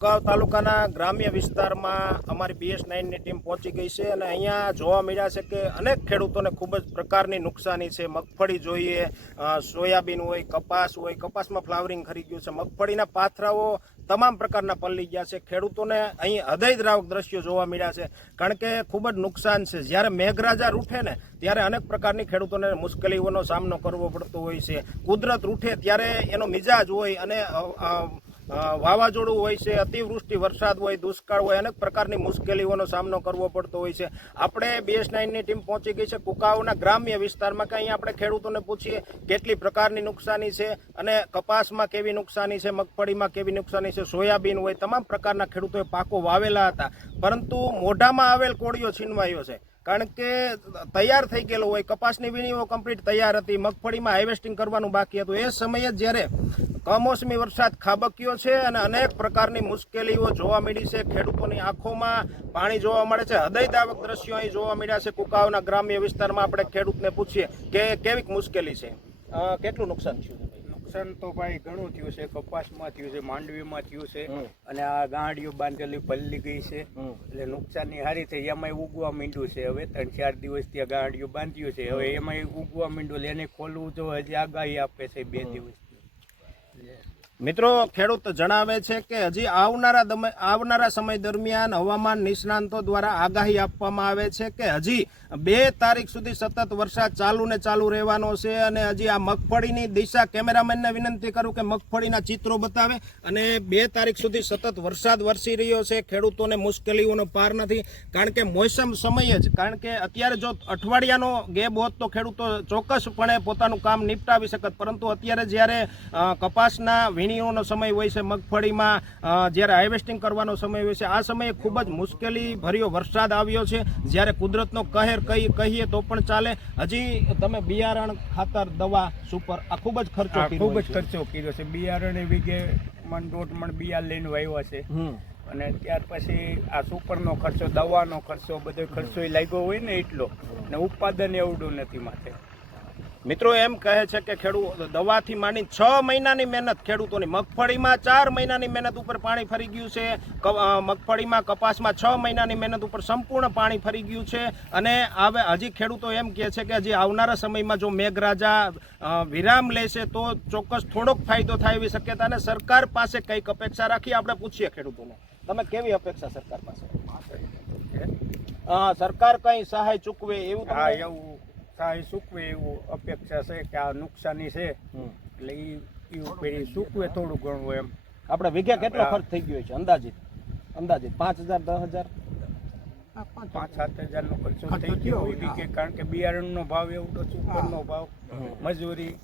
કુકાવ તાલુકાના ગ્રામ્ય વિસ્તારમાં અમારી BS9ની ટીમ પહોંચી ગઈ છે અને અહીંયા જોવા મળ્યા છે કે અનેક ખેડૂતોને ખૂબ જ પ્રકારની નુકસાની છે. મગફળી જોઈએ, સોયાબીન હોય, કપાસ હોય, કપાસમાં ફ્લાવરિંગ ખરી ગયું છે, મગફળીના પાથરાઓ તમામ પ્રકારના પલળી ગયા છે. ખેડૂતોને અહીં હૃદયદ્રાવક દ્રશ્યો જોવા મળ્યા છે, કારણ કે ખૂબ જ નુકસાન છે. જ્યારે મેઘરાજા રૂઠે ને ત્યારે અનેક પ્રકારની ખેડૂતોને મુશ્કેલીઓનો સામનો કરવો પડતો હોય છે. કુદરત રૂઠે ત્યારે એનો મિજાજ હોય અને વાવાઝોડું હોય છે, અતિવૃષ્ટિ વરસાદ હોય, દુષ્કાળ હોય, અનેક પ્રકારની મુશ્કેલીઓનો સામનો કરવો પડતો હોય છે. આપણે BS9ની ટીમ પહોંચી ગઈ છે કુકાવના ગ્રામ્ય વિસ્તારમાં, કે અહીંયા આપણે ખેડૂતોને પૂછીએ કેટલી પ્રકારની નુકસાની છે અને કપાસમાં કેવી નુકસાની છે, મગફળીમાં કેવી નુકસાની છે, સોયાબીન હોય, તમામ પ્રકારના ખેડૂતોએ પાકો વાવેલા હતા, પરંતુ મોઢામાં આવેલ કોળિયો છીનવાયો છે. કારણ કે તૈયાર થઈ ગયેલો હોય, કપાસની વીણીઓ કમ્પ્લીટ તૈયાર હતી, મગફળીમાં હાર્વેસ્ટિંગ કરવાનું બાકી હતું. એ સમયે જ્યારે કમોસમી વરસાદ ખાબક્યો છે અને અનેક પ્રકારની મુશ્કેલીઓ જોવા મળી છે. ખેડૂતોની આંખોમાં પાણી જોવા મળે છે. હૃદયદ્રાવક દ્રશ્યો અહીં જોવા મળ્યા છે કુકાવના ગ્રામ્ય વિસ્તારમાં. આપણે ખેડૂતને પૂછીએ કે કેવી મુશ્કેલી છે, કેટલું નુકસાન થયું? નુકસાન તો ભાઈ ઘણું થયું છે. કપાસમાં થયું છે, માંડવીમાં થયું છે, અને આ ગાંડીઓ બાંધેલી પલળી ગઈ છે, એટલે નુકસાનની સારી થઈ. એમાંય ઉગવા માંડ્યું છે. હવે 3-4 દિવસ ત્યાં ગાંડીઓ બાંધ્યું છે, હવે એમાંય ઉગવા માંડ્યું, એને ખોલવું જો હજી આગાહી આપે છે 2 દિવસ. મિત્રો, ખેડૂત જણાવે છે કે હજી આવનારા સમય દરમિયાન હવામાન નિષ્ણાંતો દ્વારા આગાહી આપવામાં આવે છે કે હજી 2 તારીખ સુધી સતત વરસાદ ચાલુ ને ચાલુ રહેવાનો છે. અને હજી આ મગફળીની દિશા, કેમેરામેનને વિનંતી કરું કે મગફળીના ચિત્રો બતાવે, અને 2 તારીખ સુધી સતત વરસાદ વરસી રહ્યો છે. ખેડૂતોને મુશ્કેલીઓનો પાર નથી, કારણ કે મોસમ સમય જ, કારણ કે અત્યારે જો અઠવાડિયાનો ગેપ હોત તો ખેડૂતો ચોક્કસપણે પોતાનું કામ નિપટાવી શકત, પરંતુ અત્યારે જ્યારે કપાસના વીણીઓનો સમય હોય છે, મગફળીમાં જ્યારે હાર્વેસ્ટિંગ કરવાનો સમય હોય છે, આ સમયે ખૂબ જ મુશ્કેલી ભર્યો વરસાદ આવ્યો છે. જ્યારે કુદરતનો કહેર કહીએ તો પણ ચાલે. હજી તમે બિયારણ, ખાતર, દવા, સુપર, આ ખૂબ જ ખર્ચો કર્યો છે. બિયારણ વીઘે 1.5 મણ બિયાર લઈને વાવ્યા છે, અને ત્યાર પછી આ સુપરનો ખર્ચો, દવાનો ખર્ચો, બધો ખર્ચો લાગ્યો હોય ને એટલો, ને ઉત્પાદન એવડું નથી માથે. મિત્રો એમ કહે છે કે ખેડૂત દવાથી માંડી 6 મહિનાની મહેનત ખેડૂતોની, મગફળીમાં 4 મહિનાની મહેનત ઉપર પાણી ફરી ગયું છે, મગફળીમાં, કપાસમાં 6 મહિનાની મહેનત ઉપર સંપૂર્ણ પાણી ફરી ગયું છે. અને હવે હજી ખેડૂતો એમ કહે છે કે હજી આવનારા સમયમાં જો મેઘરાજા વિરામ લેશે તો ચોક્કસ થોડોક ફાયદો થાય એવી શક્યતા. અને સરકાર પાસે કંઈક અપેક્ષા રાખી, આપણે પૂછીએ ખેડૂતોને, તમે કેવી અપેક્ષા સરકાર પાસે? સરકાર કંઈ સહાય ચૂકવે એવું? એવું સહાય ચૂકવે એવું અપેક્ષા છે કે આ નુકસાની છે, એટલે એ ચૂકવે થોડું ઘણું. એમ આપણે વીઘે કેટલો ખર્ચ થઈ ગયો છે અંદાજિત? 5,000, 10,000, 5-7 હજારનો ખર્ચો થઈ ગયો વીઘે, કારણ કે બિયારણનો ભાવ એવડો, સુપરનો ભાવ, મજૂરી.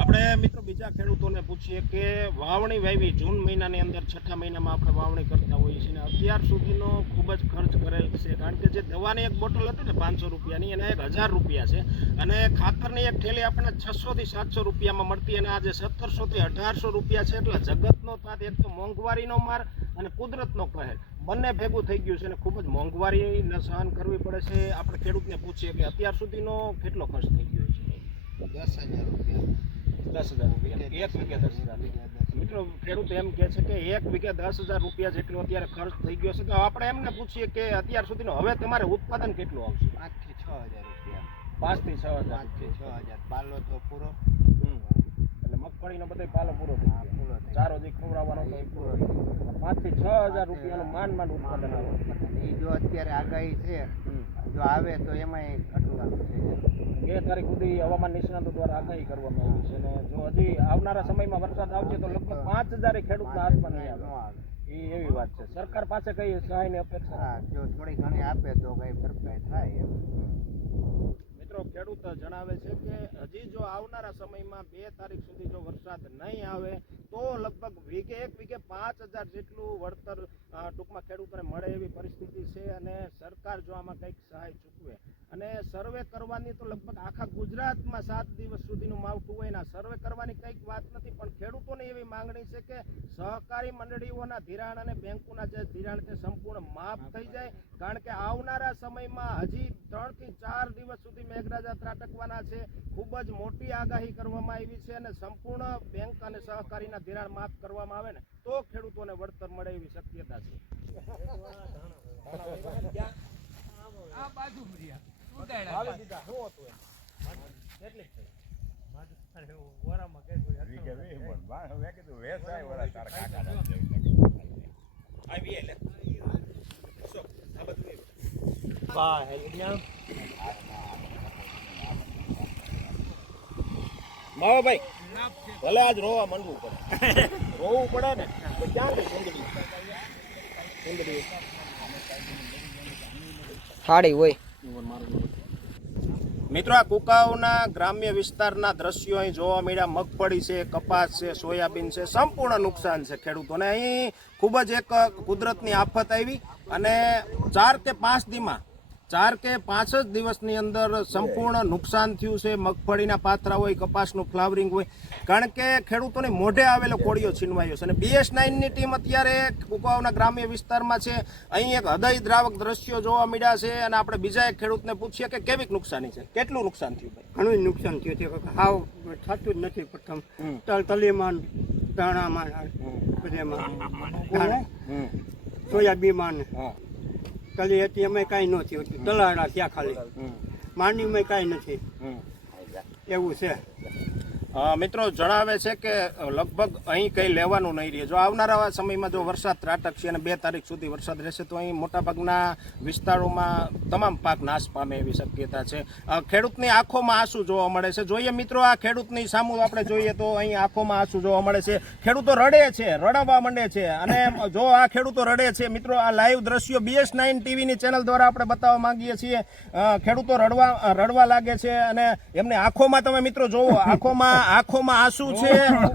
આપણે મિત્રો બીજા ખેડૂતોને પૂછીએ કે વાવણી વાવી જૂન મહિનાની અંદર, 6ઠા મહિનામાં આપણે વાવણી કરતા હોઈએ છીએ, અને અત્યાર સુધીનો ખૂબ જ ખર્ચ કરેલ છે. કારણ કે જે દવાની એક બોટલ હતી ને 500 રૂપિયાની, એના 1000 રૂપિયા છે, અને ખાતરની એક થેલી આપણને 600 થી 700 રૂપિયામાં મળતી, અને આજે 1700 થી 1800 રૂપિયા છે. એટલે જગતનો તાત, એક તો મોંઘવારીનો માર અને કુદરતનો કહેર બંને ભેગું થઈ ગયું છે, અને ખૂબ જ મોંઘવારીને સહન કરવી પડે છે. આપણે ખેડૂતને પૂછીએ કે અત્યાર સુધીનો કેટલો ખર્ચ થઈ ગયો છે? 10,000 રૂપિયા. 10,000 રૂપિયા, એક વીઘે 10,000. મિત્રો, ખેડૂત એમ કહે છે કે એક વીઘે 10,000 રૂપિયા જેટલો અત્યારે ખર્ચ થઈ ગયો છે. તો આપણે એમને પૂછીએ કે અત્યાર સુધીનો હવે તમારે ઉત્પાદન કેટલું આવશે? 5,000 થી 6,000 રૂપિયા. 5 થી 6,000. 5 થી 6,000. પાલો તો પૂરો. એટલે મગફળીનો બધો પાલો પૂરો થઈ ગયો, પૂરો થઈ ચારો જે ખવડાવવાનો તો એ પૂરો થઈ ગયો. 5 થી 6,000 રૂપિયાનું માંડ ઉત્પાદન આવે. એ જો અત્યારે આગાહી છે, જો આવે તો એમાંય ઘટવાનું છે. 2 તારીખ સુધી હવામાન નિષ્ણાતો દ્વારા આગાહી કરવામાં આવી છે, અને જો હજી આવનારા સમયમાં વરસાદ આવશે તો લગભગ 5,000 ખેડૂતના હાથમાં નહીં આવે. એ એવી વાત છે. સરકાર પાસે કઈ સહાયની અપેક્ષા? જો થોડી ઘણી આપે તો કઈ ભરપાઈ થાય. મિત્રો મિત્રો ખેડૂત જણાવે છે કે હજી જો આવનારા સમયમાં 2 તારીખ સુધી જો વરસાદ નહીં આવે તો લગભગ વીઘે 5,000 જેટલું વળતર ટૂંકમાં ખેડૂતોને મળે એવી પરિસ્થિતિ છે અને સરકાર જો આમાં કંઈક સહાય ચૂકવે અને સર્વે કરવાની તો લગભગ આખા ગુજરાતમાં 7 દિવસ સુધીનું માવઠું હોય ને સર્વે કરવાની કંઈક વાત નથી, પણ ખેડૂતોની એવી માંગણી છે કે સહકારી મંડળીઓના ધિરાણ અને બેંકોના જે ધિરાણ તે સંપૂર્ણ માફ થઈ જાય, કારણ કે આવનારા સમયમાં હજી 3 થી 4 દિવસ સુધી મેઘરાજા ત્રાટકવાના છે. ખૂબ જ મોટી આગાહી કરવામાં આવી છે અને સંપૂર્ણ બેંક અને સહકારીના ધિરાણ માફ કરવામાં આવે ને તો ખેડૂતોને વળતર મળે એવી શક્યતા છે. માવાભાઈ ભલે આજ રોવા માંડવું પડે, રોવું પડે ને તો ક્યાં ગઈ સુંદરી સાડી હોય. મિત્રો, આ કુકાવના ગ્રામ્ય વિસ્તારના દ્રશ્યો અહીં જોવા મળ્યા. મગફળી છે, કપાસ છે, સોયાબીન છે, સંપૂર્ણ નુકસાન છે ખેડૂતોને. અહીં ખૂબ જ એક કુદરતની આફત આવી અને 4 કે 5 દીમાં 4 કે 5 જ દિવસની અંદર સંપૂર્ણ નુકસાન થયું છે. મગફળીના પાથરા હોય, કપાસનું ફ્લાવરિંગ હોય, કારણ કે ખેડૂતોને મોઢે આવેલો કોળિયો છીનવાયો છે. અને BS9ની ટીમ અત્યારે કુકાવના ગ્રામ્ય વિસ્તારમાં છે. અહીં એક હૃદય દ્રાવક દ્રશ્યો જોવા મળ્યા છે અને આપણે બીજા એક ખેડૂતને પૂછીએ કે કેવીક નુકસાની છે, કેટલું નુકસાન થયું ભાઈ? ઘણું નુકસાન થયું છે, હાવ થતું જ નથી. પ્રથમ તલીમાં, દાણામાં, બધેમાં, સોયાબીનમાં કલી હતી એમાં કાંઈ ન થયું, તલાડા થયા ખાલી, માંડવીમાં કાંઈ નથી, એવું છે. મિત્રો જણાવે છે કે લગભગ અહીં કંઈ લેવાનું નહીં રહે. જો આવનારા સમયમાં જો વરસાદ ત્રાટકશે અને 2 તારીખ સુધી વરસાદ રહેશે તો અહીં મોટાભાગના વિસ્તારોમાં તમામ પાક નાશ પામે એવી શક્યતા છે. ખેડૂતની આંખોમાં આંસુ જોવા મળે છે. જોઈએ મિત્રો, આ ખેડૂતની સામું આપણે જોઈએ તો અહીં આંખોમાં આંસુ જોવા મળે છે. ખેડૂતો રડે છે, રડવા માંડે છે. અને જો આ ખેડૂતો રડે છે, મિત્રો આ લાઈવ દ્રશ્યો BS9 ટીવીની ચેનલ દ્વારા આપણે બતાવવા માંગીએ છીએ. ખેડૂતો રડવા લાગે છે અને એમની આંખોમાં તમે મિત્રો જોવો, આંખોમાં આંસુ છે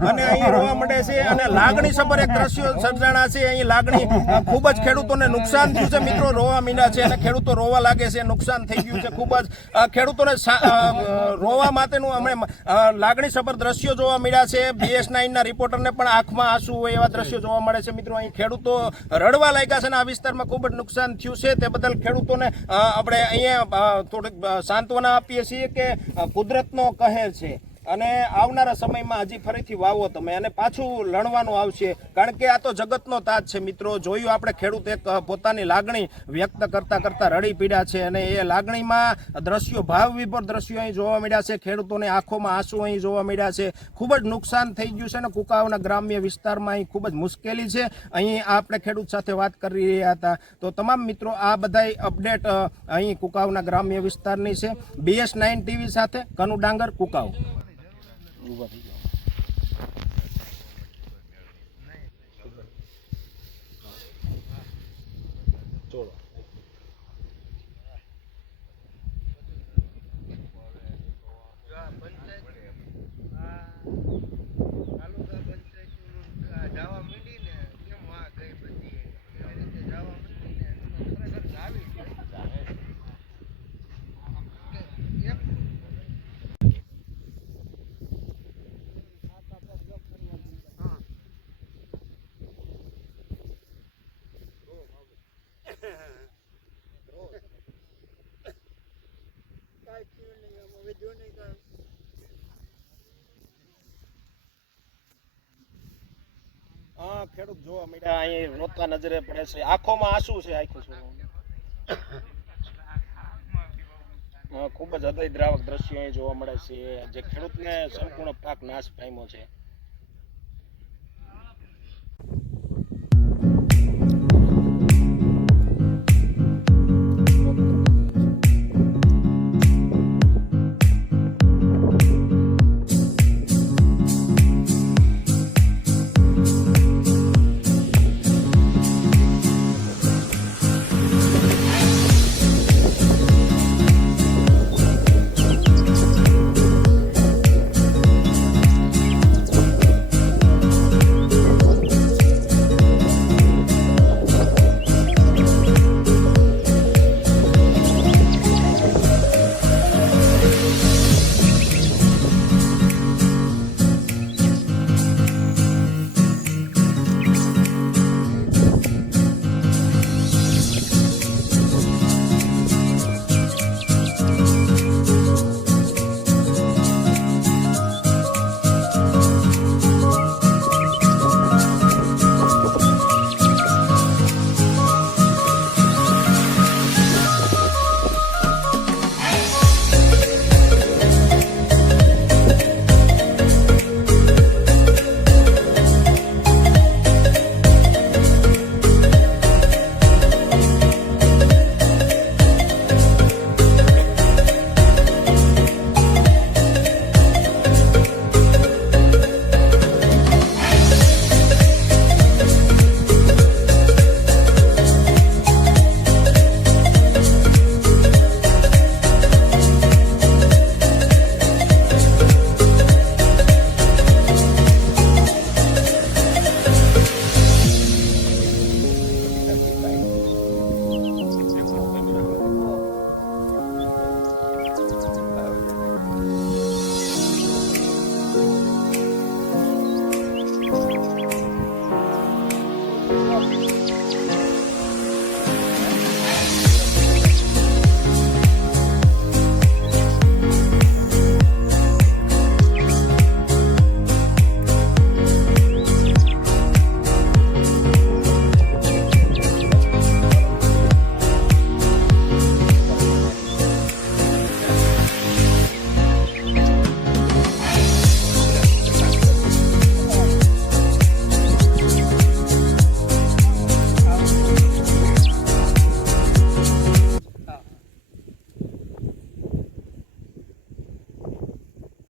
અને અહીં રોવા મળે છે અને લાગણી સભર એક દ્રશ્યો સર્જાણા છે. અહીં લાગણી ખૂબ જ ખેડૂતોને નુકસાન થયું છે. મિત્રો રોવા મીંડા છે અને ખેડૂતો રોવા લાગે છે. નુકસાન થઈ ગયું છે ખૂબ જ. ખેડૂતોને રોવા માટેનું અમે લાગણી સભર દ્રશ્યો જોવા મળ્યા છે. BS9ના રિપોર્ટરને પણ આંખમાં આંસુ હોય એવા દ્રશ્યો જોવા મળે છે. મિત્રો અહીં ખેડૂતો રડવા લાગ્યા છે અને આ વિસ્તારમાં ખૂબ જ નુકસાન થયું છે. તે બદલ ખેડૂતોને આપણે અહીંયા થોડીક સાંત્વના આપીએ છીએ કે કુદરતનો કહેર છે અને આવનારા સમયમાં હજી ફરીથી વાવો તમે અને પાછું લણવાનું આવશે, કારણ કે આ તો જગતનો તાજ છે. મિત્રો જોયું આપણે, ખેડૂત એક પોતાની લાગણી વ્યક્ત કરતા રડી પીડ્યા છે અને એ લાગણીમાં દ્રશ્યો, ભાવ વિભોર દ્રશ્યો અહીં જોવા મળ્યા છે. ખેડૂતોની આંખોમાં આંસુ અહીં જોવા મળ્યા છે. ખૂબ જ નુકસાન થઈ ગયું છે અને કુકાવના ગ્રામ્ય વિસ્તારમાં અહીં ખૂબ જ મુશ્કેલી છે. અહીં આપણે ખેડૂત સાથે વાત કરી રહ્યા હતા. તો તમામ મિત્રો આ બધાય અપડેટ અહીં કુકાવના ગ્રામ્ય વિસ્તારની છે. BS9 ટીવી સાથે કનુ ડાંગર, કુકાવ. ઊભા થઈ જાઓ. ચોલો. જવા માંડી ને કેમ આ ગઈ બધી એવી રીતે જવા માંડી ને ખરેખર જાવી ખેડૂત જોવા મળ્યા અહીં રોતા નજરે પડે છે. આંખોમાં આંસુ છે. ખૂબ જ હૃદય દ્રાવક દ્રશ્યો અહીં જોવા મળે છે. જે ખેડૂતને સંપૂર્ણ પાક નાશ પામ્યો છે.